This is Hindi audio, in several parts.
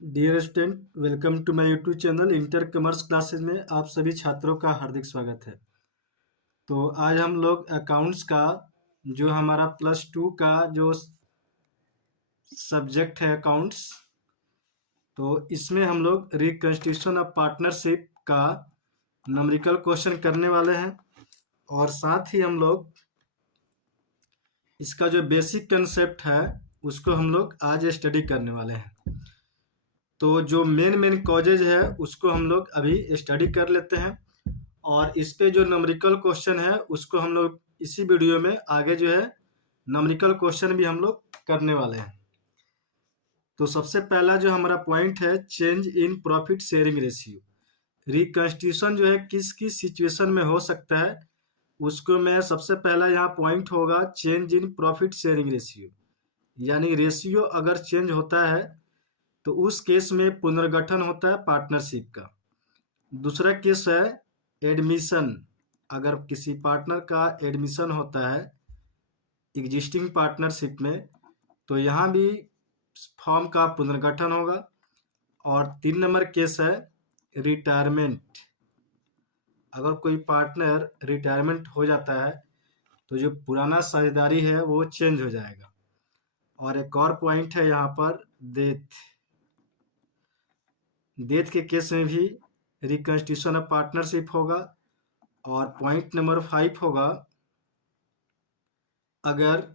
Dear student, welcome to my YouTube channel inter commerce classes में आप सभी छात्रों का हार्दिक स्वागत है। तो आज हम लोग अकाउंट्स का जो हमारा +2 का जो सब्जेक्ट है अकाउंट्स, तो इसमें हम लोग रिकंस्ट्रक्शन ऑफ पार्टनरशिप का न्यूमेरिकल क्वेश्चन करने वाले हैं और साथ ही हम लोग इसका जो बेसिक कंसेप्ट है उसको हम लोग आज स्टडी करने वाले हैं। तो जो मेन कॉजेज है उसको हम लोग अभी स्टडी कर लेते हैं और इस पे जो न्यूमेरिकल क्वेश्चन है उसको हम लोग इसी वीडियो में आगे जो है न्यूमेरिकल क्वेश्चन भी हम लोग करने वाले हैं। तो सबसे पहला जो हमारा पॉइंट है change in profit sharing ratio. Reconstruction जो है किस किस सिचुएशन में हो सकता है उसको मैं सबसे पहला यहाँ पॉइंट होगा change in profit sharing ratio, यानी रेशियो अगर चेंज होता है तो उस केस में पुनर्गठन होता है पार्टनरशिप का। दूसरा केस है एडमिशन, अगर किसी पार्टनर का एडमिशन होता है एग्जिस्टिंग पार्टनरशिप में तो यहाँ भी फॉर्म का पुनर्गठन होगा। और 3 नंबर केस है रिटायरमेंट, अगर कोई पार्टनर रिटायरमेंट हो जाता है तो जो पुराना साझेदारी है वो चेंज हो जाएगा। और एक और पॉइंट है यहाँ पर डेथ के केस में भी रिकंस्ट्रक्शन ऑफ पार्टनरशिप होगा। और पॉइंट नंबर 5 होगा अगर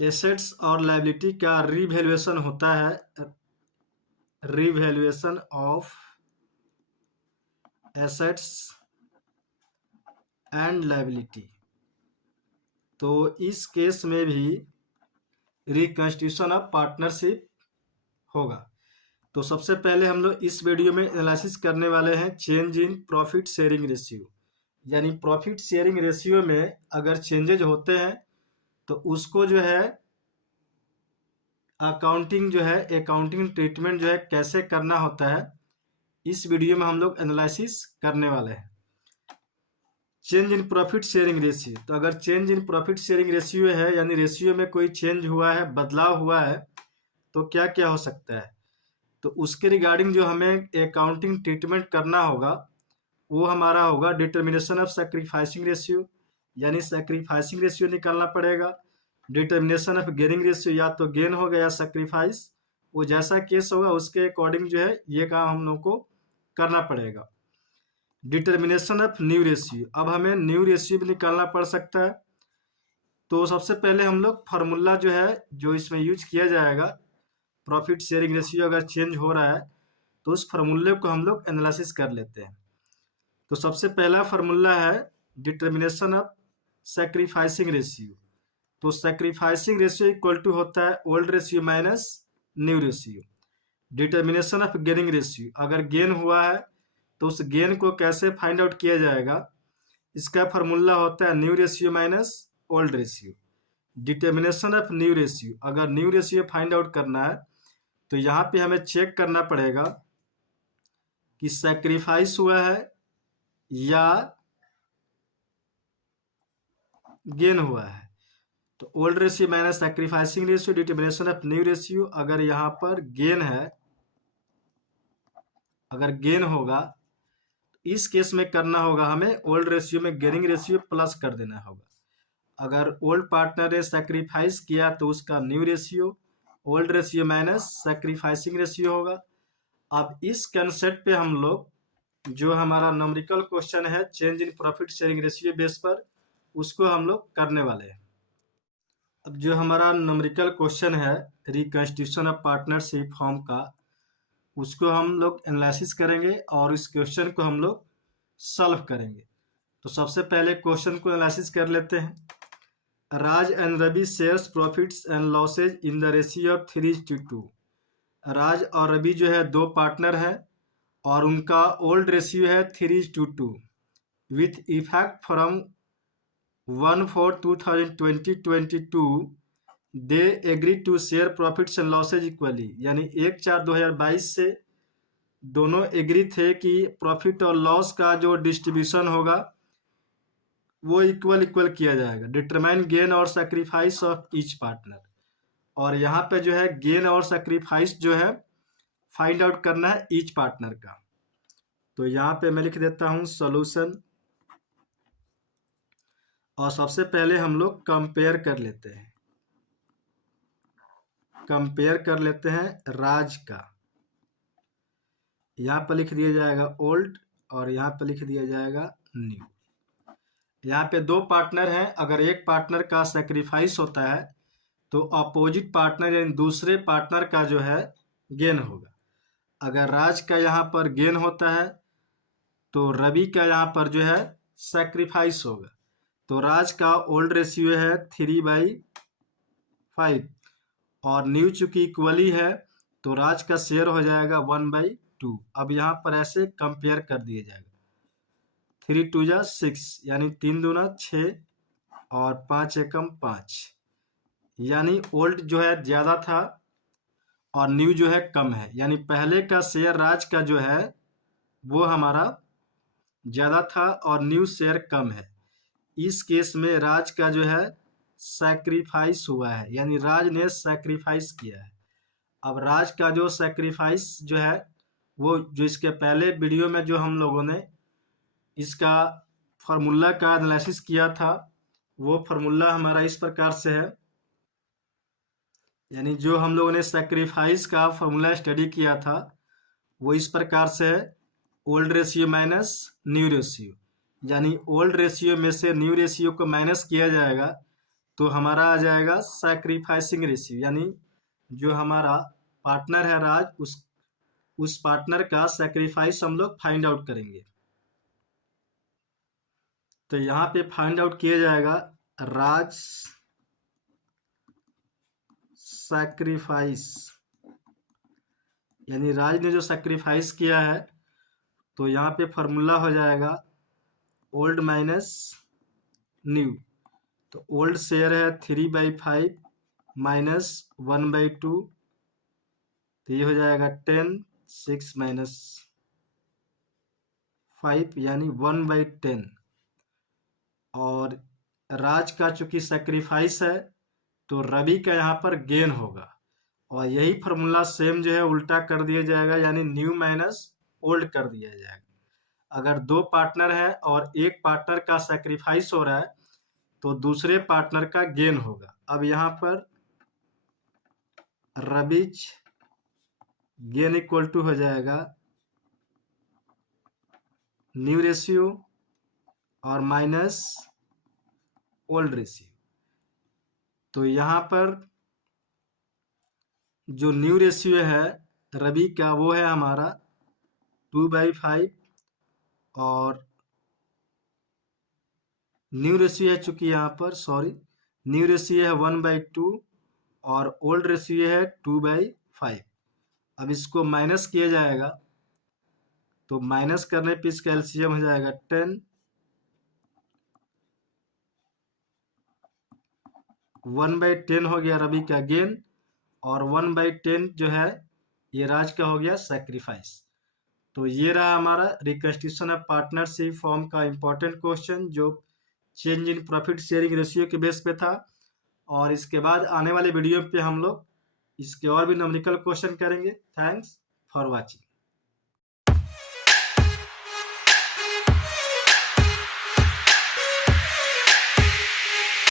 एसेट्स और लायबिलिटी का रिवैल्यूएशन होता है, revaluation of assets and liability, तो इस केस में भी रिकंस्ट्रक्शन ऑफ पार्टनरशिप होगा। तो सबसे पहले हम लोग इस वीडियो में एनालिसिस करने वाले हैं change in profit sharing ratio, यानी प्रॉफिट शेयरिंग रेशियो में अगर चेंजेज होते हैं तो उसको जो है अकाउंटिंग ट्रीटमेंट जो है कैसे करना होता है, इस वीडियो में हम लोग एनालिसिस करने वाले हैं। Change in profit sharing ratio, तो अगर change in profit sharing ratio है यानी रेशियो में कोई चेंज हुआ है, बदलाव हुआ है, तो क्या क्या हो सकता है, तो उसके रिगार्डिंग जो हमें अकाउंटिंग ट्रीटमेंट करना होगा वो हमारा होगा डिटर्मिनेशन ऑफ सैक्रिफाइसिंग रेशियो, यानी सैक्रिफाइसिंग रेशियो निकालना पड़ेगा। डिटर्मिनेशन ऑफ गेनिंग रेशियो, या तो गेन होगा या सैक्रिफाइस, वो जैसा केस होगा उसके अकॉर्डिंग जो है ये काम हम लोग को करना पड़ेगा। डिटर्मिनेशन ऑफ न्यू रेशियो, अब हमें न्यू रेशियो भी निकालना पड़ सकता है। तो सबसे पहले हम लोग फार्मूला जो है जो इसमें यूज किया जाएगा, प्रॉफिट शेयरिंग रेशियो अगर चेंज हो रहा है तो उस फार्मूले को हम लोग एनालिसिस कर लेते हैं। तो सबसे पहला फार्मूला है डिटर्मिनेशन ऑफ सैक्रिफाइसिंग रेशियो। तो सैक्रिफाइसिंग रेशियो इक्वल टू होता है old ratio minus new ratio. Determination of gaining ratio, अगर गेन हुआ है तो उस गेन को कैसे फाइंड आउट किया जाएगा, इसका फार्मूला होता है new ratio minus old ratio. Determination of new ratio, अगर न्यू रेशियो फाइंड आउट करना है तो यहाँ पे हमें चेक करना पड़ेगा कि सैक्रिफाइस हुआ है या गेन हुआ है। तो old ratio minus sacrificing ratio, determination of new ratio, अगर यहाँ पर गेन है, अगर गेन होगा तो इस केस में करना होगा हमें ओल्ड रेशियो में गेनिंग रेशियो प्लस कर देना होगा। अगर ओल्ड पार्टनर ने सैक्रिफाइस किया तो उसका new ratio old ratio minus sacrificing ratio होगा। अब इस कंसेप्ट पे हम लोग जो हमारा न्यूमेरिकल क्वेश्चन है change in profit sharing ratio base पर, उसको हम लोग करने वाले हैं। अब जो हमारा न्यूमेरिकल क्वेश्चन है रिकंस्ट्रक्शन ऑफ पार्टनरशिप फॉर्म का, उसको हम लोग एनालिसिस करेंगे और इस क्वेश्चन को हम लोग सॉल्व करेंगे। तो सबसे पहले क्वेश्चन को एनालिसिस कर लेते हैं। Raj and Ravi shares profits and losses in the ratio of 3:2। Raj और रवि जो है दो पार्टनर है और उनका ओल्ड रेशियो है 3:2। With effect from 1/4/2022 they agree to share profits and losses equally, यानी 1/4/2022 से दोनों एग्री थे कि प्रॉफिट और लॉस का जो डिस्ट्रीब्यूशन होगा वो इक्वल किया जाएगा। डिटरमाइन गेन और सैक्रिफाइस ऑफ ईच पार्टनर, और यहाँ पे जो है गेन और सैक्रिफाइस जो है फाइंड आउट करना है ईच पार्टनर का। तो यहाँ पे मैं लिख देता हूँ सॉल्यूशन, और सबसे पहले हम लोग कंपेयर कर लेते हैं, राज का। यहाँ पर लिख दिया जाएगा ओल्ड और यहाँ पर लिख दिया जाएगा न्यू। यहाँ पे दो पार्टनर हैं, अगर एक पार्टनर का सेक्रीफाइस होता है तो अपोजिट पार्टनर यानी दूसरे पार्टनर का जो है गेन होगा। अगर राज का यहाँ पर गेन होता है तो रवि का यहाँ पर जो है सेक्रीफाइस होगा। तो राज का ओल्ड रेशियो है 3/5 और न्यू चूंकि इक्वली है तो राज का शेयर हो जाएगा 1/2। अब यहाँ पर ऐसे कंपेयर कर दिया जाएगा, 3 2 जा 6 यानी 3 दूना 6 और 5 एकम 5, यानी ओल्ड जो है ज़्यादा था और न्यू जो है कम है, यानी पहले का शेयर राज का जो है वो हमारा ज़्यादा था और न्यू शेयर कम है। इस केस में राज का जो है सैक्रिफाइस हुआ है, यानी राज ने सैक्रिफाइस किया है। अब राज का जो सैक्रिफाइस जो है वो जो इसके पहले वीडियो में जो हम लोगों ने इसका फार्मूला का एनालिसिस किया था, वो फार्मूला हमारा इस प्रकार से है, यानी जो हम लोगों ने सैक्रिफाइस का फार्मूला स्टडी किया था वो इस प्रकार से है, old ratio minus new ratio, यानी ओल्ड रेशियो में से न्यू रेशियो को माइनस किया जाएगा तो हमारा आ जाएगा सैक्रिफाइसिंग रेशियो, यानी जो हमारा पार्टनर है राज, उस पार्टनर का सैक्रिफाइस हम लोग फाइंड आउट करेंगे। तो यहाँ पे फाइंड आउट किया जाएगा राज सैक्रिफाइस, यानी राज ने जो सैक्रिफाइस किया है तो यहाँ पे फॉर्मूला हो जाएगा ओल्ड माइनस न्यू। तो ओल्ड शेयर है 3/5 माइनस 1/2, तो ये हो जाएगा 10, 6 माइनस 5 यानी 1/10। और राज का चूंकि सैक्रिफाइस है तो रवि का यहाँ पर गेन होगा, और यही फार्मूला सेम जो है उल्टा कर दिया जाएगा, यानी न्यू माइनस ओल्ड कर दिया जाएगा। अगर दो पार्टनर है और एक पार्टनर का सैक्रिफाइस हो रहा है तो दूसरे पार्टनर का गेन होगा। अब यहाँ पर रविज गेन इक्वल टू हो जाएगा न्यू रेशियो और माइनस ओल्ड रेशियो। तो यहाँ पर जो न्यू रेशियो है रवि का वो है हमारा 2/5 और न्यू रेशियो है चूंकि यहाँ पर न्यू रेशियो है 1/2 और ओल्ड रेशियो है 2/5। अब इसको माइनस किया जाएगा तो माइनस करने पे इसका एलसीएम हो जाएगा 10, 1/10 हो गया रवि का गेन और 1/10 जो है ये राज का हो गया सैक्रिफाइस। तो ये रहा हमारा रिकंस्ट्रक्शन ऑफ पार्टनरशिप फॉर्म का इंपॉर्टेंट क्वेश्चन जो change in profit sharing ratio के बेस पे था। और इसके बाद आने वाले वीडियो पे हम लोग इसके और भी न्यूमेरिकल क्वेश्चन करेंगे। Thanks for watching.